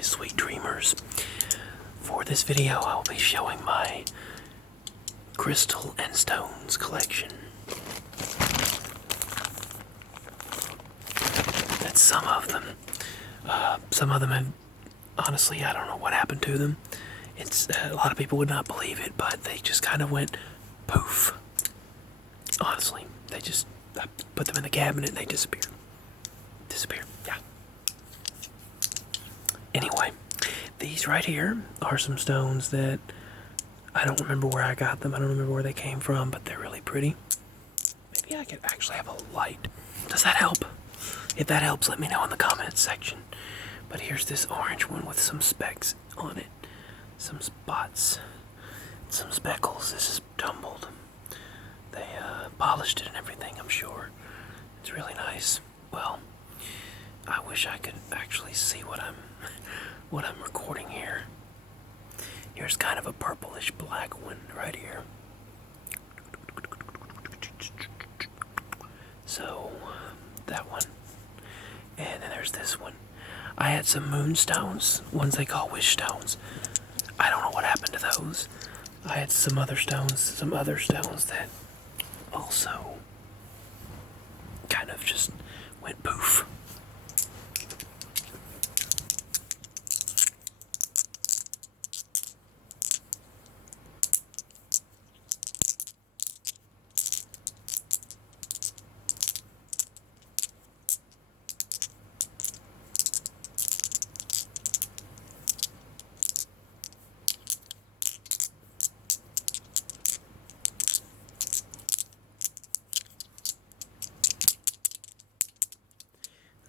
my sweet dreamers. For this video, I'll be showing my crystal and stones collection. That's some of them. Some of them have, honestly, I don't know what happened to them. It's a lot of people would not believe it, but they just kind of went poof. Honestly, I put them in the cabinet and they disappeared. Yeah. Anyway, these right here are some stones that I don't remember where I got them. I don't remember where they came from, but they're really pretty. Maybe I could actually have a light. Does that help? If that helps, let me know in the comments section. But here's this orange one with some specks on it. Some spots. Some speckles. This is tumbled. They polished it and everything, I'm sure. It's really nice. Well, I wish I could actually see what I'm recording here. Here's kind of a purplish black one right here. So, that one. And then there's this one. I had some moonstones, ones they call wish stones. I don't know what happened to those. I had some other stones that also kind of just went poof.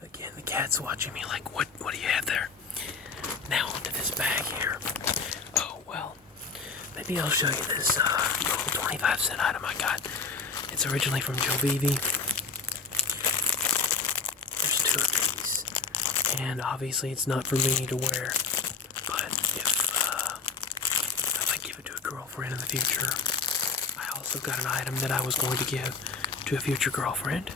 Again, the cat's watching me like, what do you have there? Now onto this bag here. Oh, well, maybe I'll show you this little 25-cent item I got. It's originally from Joe Beebe. There's two of these. And obviously it's not for me to wear. But if I might give it to a girlfriend in the future. I also got an item that I was going to give to a future girlfriend.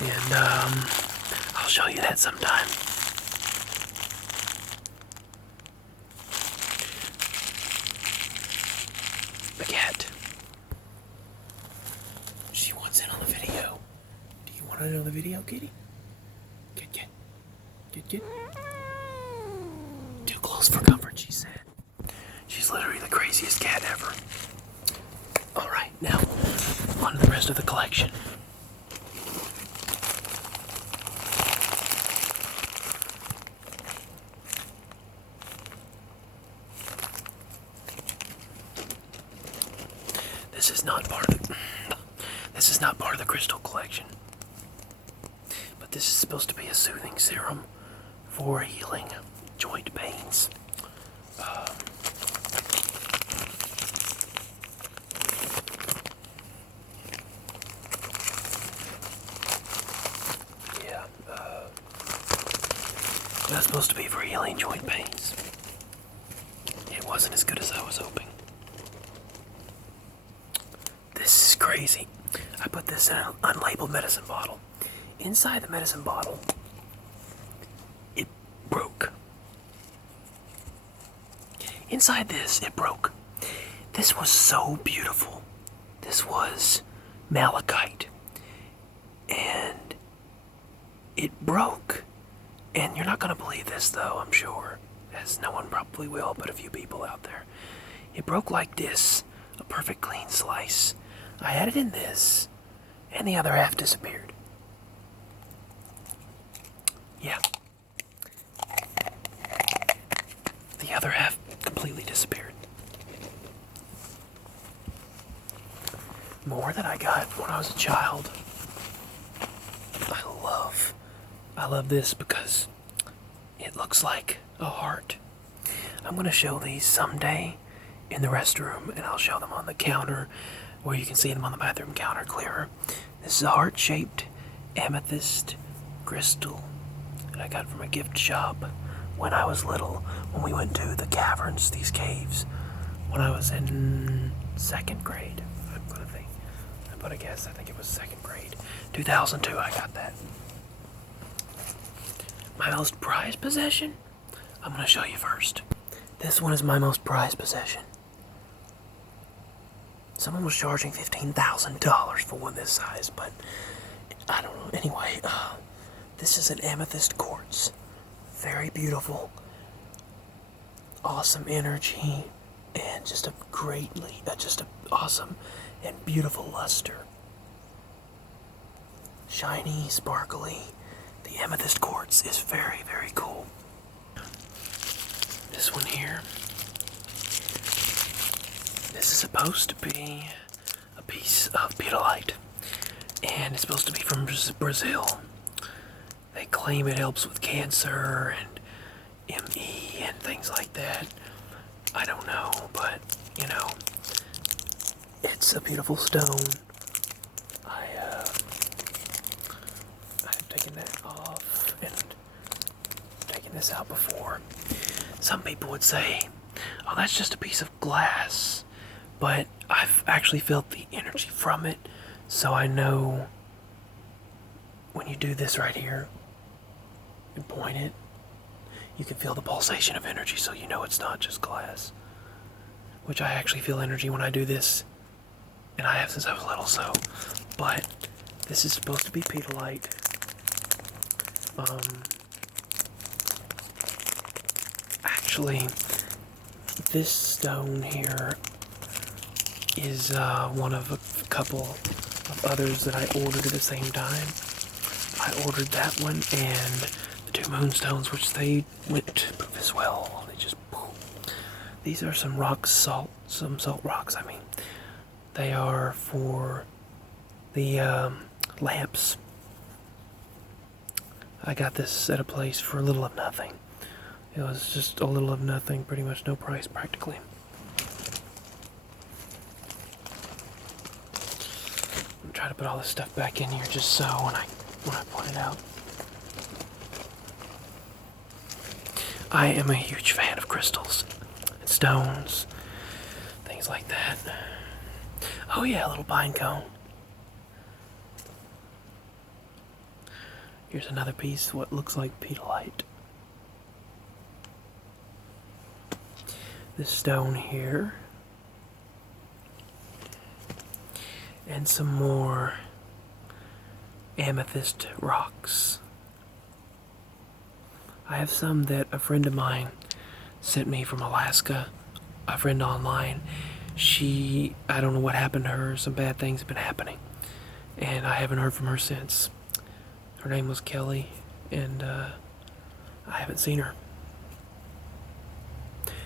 And I'll show you that sometime. The cat. She wants in on the video. Do you want to know the video, kitty? Get. Too close for comfort, she said. She's literally the craziest cat ever. Alright, now on to the rest of the collection. This is not part of the crystal collection. But this is supposed to be a soothing serum for healing joint pains. That's supposed to be for healing joint pains. It wasn't as good as I was hoping. This is crazy. I put this in an unlabeled medicine bottle. Inside the medicine bottle, it broke. Inside this, it broke. This was so beautiful. This was malachite. And it broke. And you're not going to believe this, though, I'm sure. As no one probably will, but a few people out there. It broke like this. A perfect clean slice. I had it in this, and the other half disappeared. Yeah. The other half completely disappeared. More that I got when I was a child. I love this because it looks like a heart. I'm going to show these someday in the restroom, and I'll show them on the counter, where you can see them on the bathroom counter clearer. This is a heart-shaped amethyst crystal that I got from a gift shop when I was little, when we went to the caverns, these caves, when I was in second grade. I think it was second grade. 2002 I got that. My most prized possession? I'm gonna show you first. This one is my most prized possession. Someone was charging $15,000 for one this size, but I don't know. Anyway, this is an amethyst quartz. Very beautiful. Awesome energy. And just a awesome and beautiful luster. Shiny, sparkly. The amethyst quartz is very, very cool. This one here. This is supposed to be a piece of pedalite. And it's supposed to be from Brazil. They claim it helps with cancer and ME and things like that. I don't know, but, you know, it's a beautiful stone. I've taken that off and taken this out before. Some people would say, oh, that's just a piece of glass. But I've actually felt the energy from it, so I know when you do this right here and point it, you can feel the pulsation of energy, so you know it's not just glass. Which I actually feel energy when I do this, and I have since I was little, so. But this is supposed to be pedalite. Actually, this stone here is one of a couple of others that I ordered at the same time. I ordered that one and the two moonstones, which they went poof as well. They just poof. These are some some salt rocks. I mean, they are for the lamps. I got this at a place for a little of nothing. It was just a little of nothing, pretty much no price practically. I'm trying to put all this stuff back in here just so when I point it out. I am a huge fan of crystals and stones, things like that. Oh yeah, a little pine cone. Here's another piece, what looks like pedalite. This stone here. And some more amethyst rocks. I have some that a friend of mine sent me from Alaska, a friend online. I don't know what happened to her, some bad things have been happening, and I haven't heard from her since. Her name was Kelly, and I haven't seen her.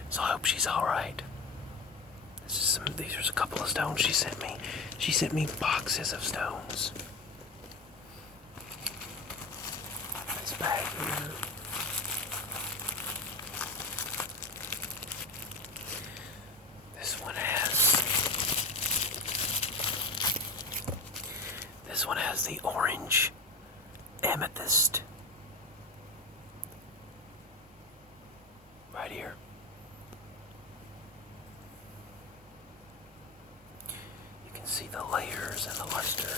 So I hope she's alright. These are a couple of stones she sent me. She sent me boxes of stones. This bag here. This one has the orange amethyst. Right here. You can see the layers and the luster.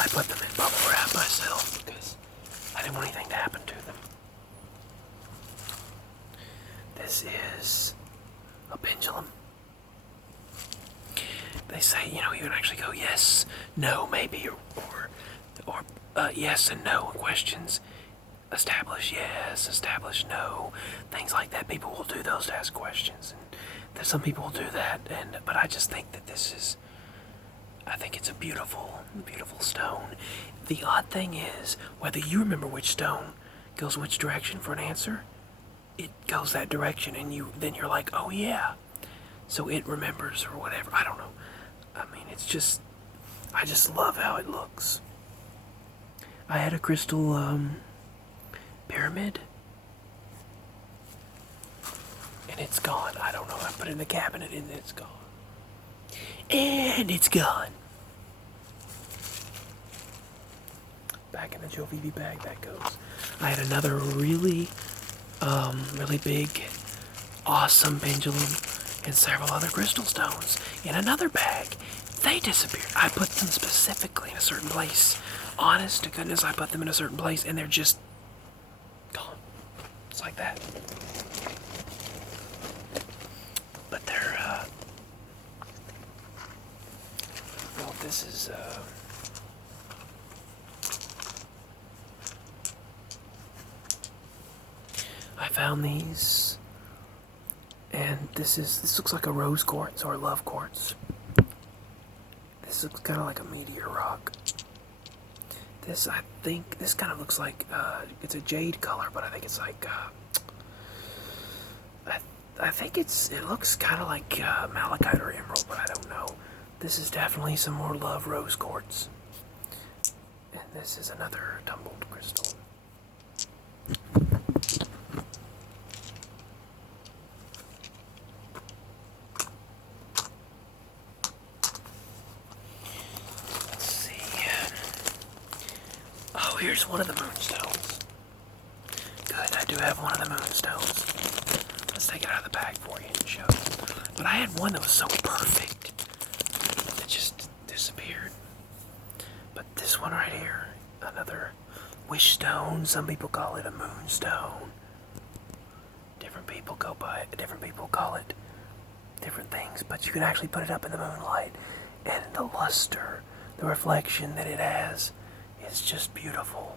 I put them in bubble wrap myself because I didn't want anything to happen to them. This is a pendulum. They say, you can actually go yes, no, maybe, or yes and no questions. Establish yes, establish no, things like that. People will do those to ask questions, and some people will do that. But I just think that I think it's a beautiful, beautiful stone. The odd thing is, whether you remember which stone goes which direction for an answer, it goes that direction, and then you're like, oh yeah, so it remembers or whatever. I don't know. I mean, I just love how it looks. I had a crystal pyramid, and it's gone. I don't know. I put it in the cabinet, and it's gone. And it's gone. Back in the Joe Vivi bag that goes. I had another really big, awesome pendulum and several other crystal stones in another bag. They disappeared. I put them specifically in a certain place honest to goodness, I put them in a certain place and they're just gone. It's like that. But they're, well, this is, I found these, and this looks like a rose quartz or a love quartz. This looks kind of like a meteor rock. This, I think, this kind of looks like, it's a jade color, but I think it's like, I think it looks kind of like malachite or emerald, but I don't know. This is definitely some more love rose quartz. And this is another tumbled crystal. Let's see. Oh, here's one of the moonstones. Good, I do have one of the moonstones. Let's take it out of the bag for you and show you. But I had one that was so perfect. It just disappeared. But this one right here, another wish stone. Some people call it a moonstone. Different people go by it. Different people call it different things. But you can actually put it up in the moonlight. And the luster, the reflection that it has is just beautiful.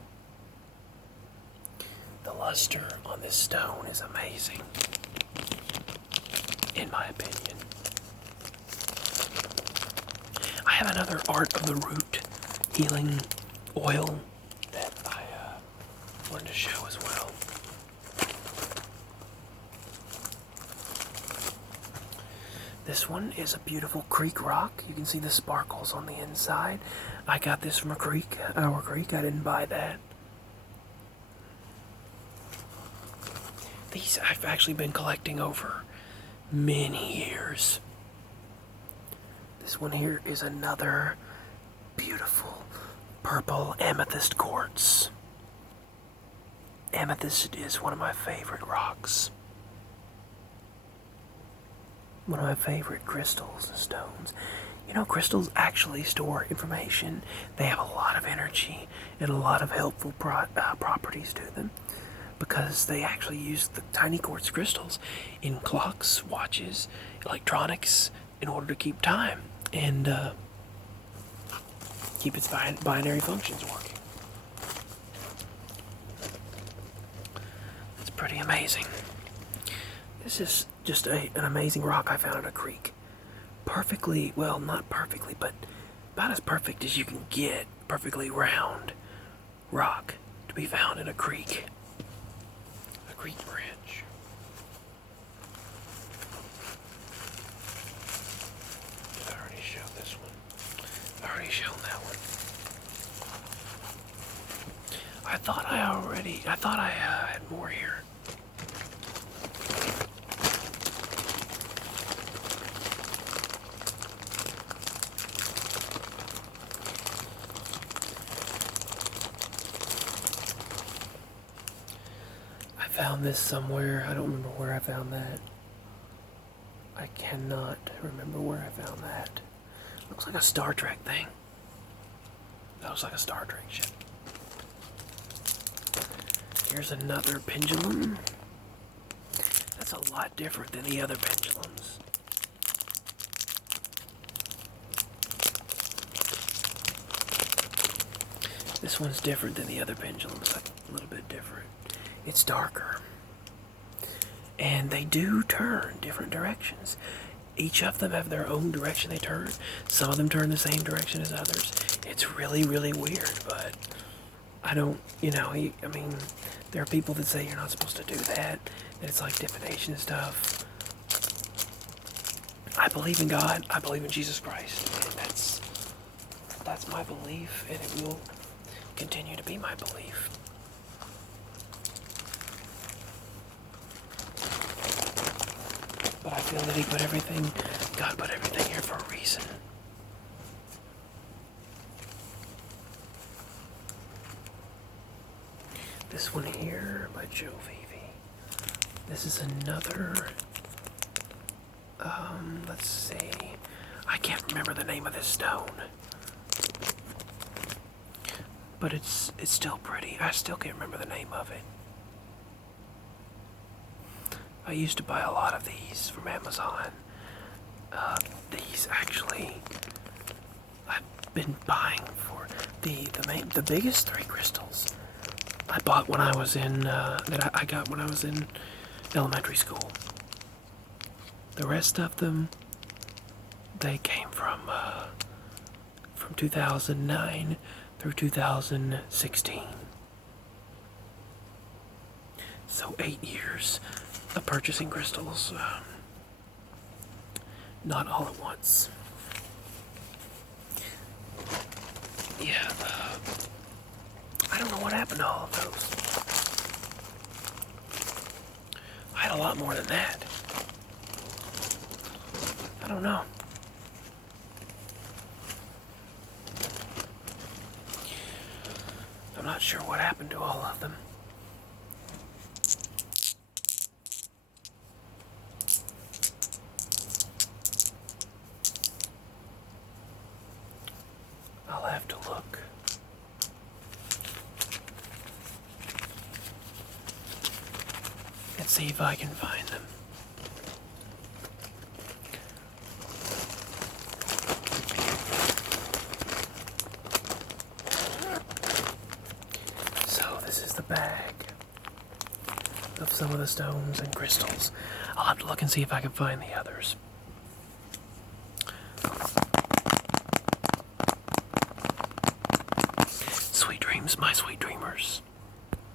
The luster on this stone is amazing, in my opinion. I have another Art of the Root healing oil that I wanted to show as well. This one is a beautiful creek rock. You can see the sparkles on the inside. I got this from a creek, our creek. I didn't buy that. These I've actually been collecting over many years. This one here is another beautiful purple amethyst quartz. Amethyst is one of my favorite rocks. One of my favorite crystals and stones. You know, crystals actually store information. They have a lot of energy and a lot of helpful properties to them, because they actually use the tiny quartz crystals in clocks, watches, electronics, in order to keep time and keep its binary functions working. It's pretty amazing. This is just an amazing rock I found in a creek. Perfectly, well, not perfectly, but about as perfect as you can get. Perfectly round rock to be found in a creek. A creek branch. Did I already show this one? I already shown that one. I thought I had more here. I found this somewhere. I don't remember where I found that. I cannot remember where I found that. Looks like a Star Trek thing. That looks like a Star Trek ship. Here's another pendulum. That's a lot different than the other pendulums. This one's different than the other pendulums, like a little bit different. It's darker. And they do turn different directions. Each of them have their own direction they turn. Some of them turn the same direction as others. It's really, really weird, but I don't, I mean, there are people that say you're not supposed to do that it's like divination and stuff. I believe in God. I believe in Jesus Christ. And that's my belief, and it will continue to be my belief. But I feel that God put everything here for a reason. This one here by Joe Vivi. This is another, let's see. I can't remember the name of this stone. but it's still pretty. I still can't remember the name of it. I used to buy a lot of these from Amazon. These actually, I've been buying for the biggest 3 crystals I bought when I was in that I got when I was in elementary school. The rest of them, they came from 2009 through 2016. So 8 years of purchasing crystals, not all at once. Yeah, I don't know what happened to all of those. I had a lot more than that. I don't know. I'm not sure what happened to all of them. I'll have to look. And see if I can find them. So this is the bag of some of the stones and crystals. I'll have to look and see if I can find the others. Sweet dreams, my sweet dreamers.